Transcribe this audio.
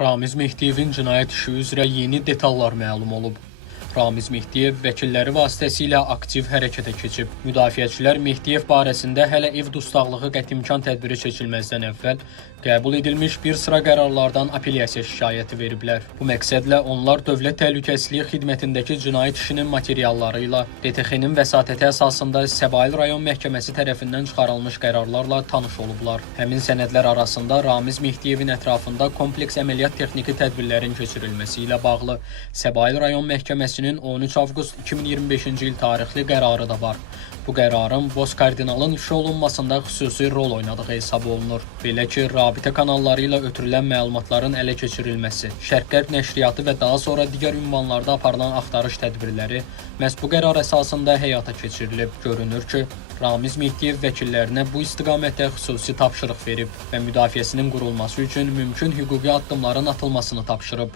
Ramiz Mehdiyevin cinayət işi üzrə yeni detallar məlum olub. Ramiz Mehdiyev vəkilləri vasitəsilə aktiv hərəkətə keçib. Müdafiəçilər Mehdiyev barəsində hələ ev dustaqlığı qətimkan tədbiri çəkilməzdən əvvəl qəbul edilmiş bir sıra qərarlardan apellyasiya şikayəti veriblər. Bu məqsədlə onlar Dövlət Təhlükəsizliyi Xidmətindəki cinayət işinin materialları ilə DTX-nin vəsatəti əsasında Səbail rayon məhkəməsi tərəfindən çıxarılmış qərarlarla tanış olublar. Həmin sənədlər arasında Ramiz Mehdiyevin ətrafında kompleks əməliyyat texniki tədbirlərin keçirilməsi ilə bağlı Səbail rayon məhkəməsinin 13 avqust 2025-ci il tarixli qərarı da var. Bu qərarın Boz kardinalın ifşa olunmasında xüsusi rol oynadığı hesab olunur. Belə ki, rabitə kanalları ilə ötürülən məlumatların ələ keçirilməsi, Şərq-Qərb nəşriyyatı və daha sonra digər ünvanlarda aparılan axtarış tədbirləri məhz bu qərar əsasında həyata keçirilib. Görünür ki, Ramiz Mehdiyev vəkillərinə bu istiqamətdə xüsusi tapşırıq verib və müdafiəsinin qurulması üçün mümkün hüquqi addımların atılmasını tapşırıb.